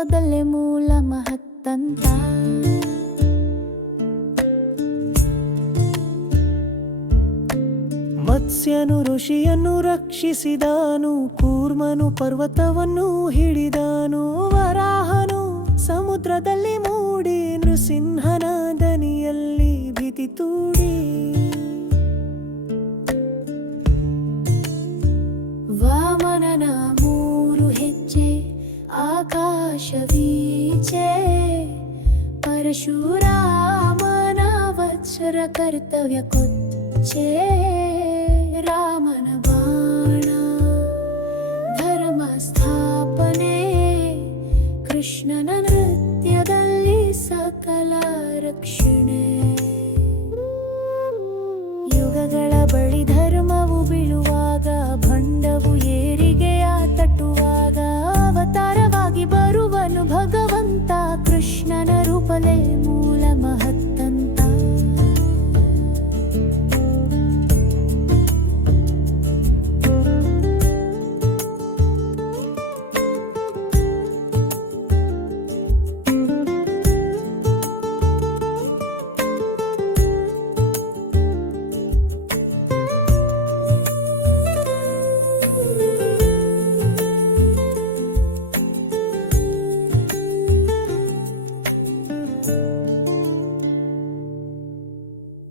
ರೂಪದಲ್ಲೇ ಮೂಲ ಮಹತ್ತಂತ. ಮತ್ಸ್ಯನು ಋಷಿಯನ್ನು ರಕ್ಷಿಸಿದಾನು, ಕೂರ್ಮನು ಪರ್ವತವನ್ನು ಹಿಡಿದಾನು, ವರಾಹನು ಸಮುದ್ರದಲ್ಲಿ ಮೂಡಿ ನೃಸಿಂಹನ ದನಿಯಲ್ಲಿ ಭೀತಿ ತೂಡಿ. ವಾಮನನ 3 ಹೆಜ್ಜೆ ಆಕಾಶವೀಚೆ, ಪರಶುರಾಮನ ವಜ್ರ ಕರ್ತವ್ಯ ಕೊಚ್ಚೆ. ರಾಮನ ಬಾಣ ಧರ್ಮ ಸ್ಥಾಪನೆ, ಕೃಷ್ಣನ ನೃತ್ಯದಲ್ಲಿ ಸಕಲ ರಕ್ಷಣೆ. ಯುಗಗಳ ಬಳಿ ಧರ್ಮವು ಬೀಳುವಾಗ, ಭಂಡವು ಏರಿಗೆಯ ತಟ್ಟುವಾಗ, ಅವತಾರವಾಗಿ ಬರುವನು ಭಗವಂತ. ಕೃಷ್ಣನ ರೂಪಲೇ ಮೂಲ ಮಹತ್ತಂತ.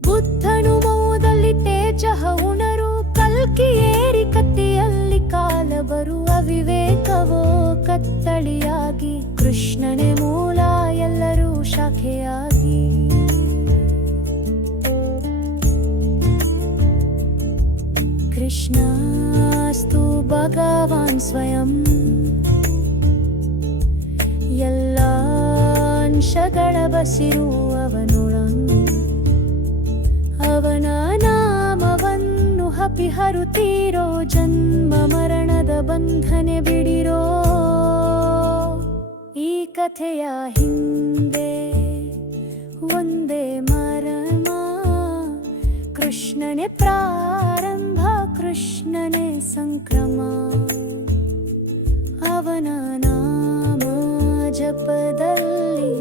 ಬುದ್ಧನು ಮೌದಲ್ಲಿ ತೇಜಃ ಉಣರು, ಕಲ್ಕಿ ಏರಿ ಕತ್ತಿಯಲ್ಲಿ ಕಾಲ ಬರುವ. ವಿವೇಕವೋ ಕತ್ತಳಿಯಾಗಿ, ಕೃಷ್ಣನೇ ಮೂಲ ಎಲ್ಲರೂ ಶಾಖೆಯಾಗಿ. ಕೃಷ್ಣಾಸ್ತು ಭಗವಾನ್ ಸ್ವಯಂ, ಎಲ್ಲ ಅಂಶಗಳ ಬಸಿರುವವನೊಳಂ. ಅವನ ನಾಮವನ್ನು ಹಪಿಹರುತ್ತೀರೋ, ಜನ್ಮ ಮರಣದ ಬಂಧನೆ ಬಿಡಿರೋ. ಈ ಕಥೆಯ ಹಿಂದೆ ಒಂದೇ ಮರ್ಮ, ಕೃಷ್ಣನೇ ಪ್ರಾರಂಭ, ಕೃಷ್ಣನೇ ಸಂಕ್ರಮ. ಅವನ ನಾಮ ಜಪದಲ್ಲಿ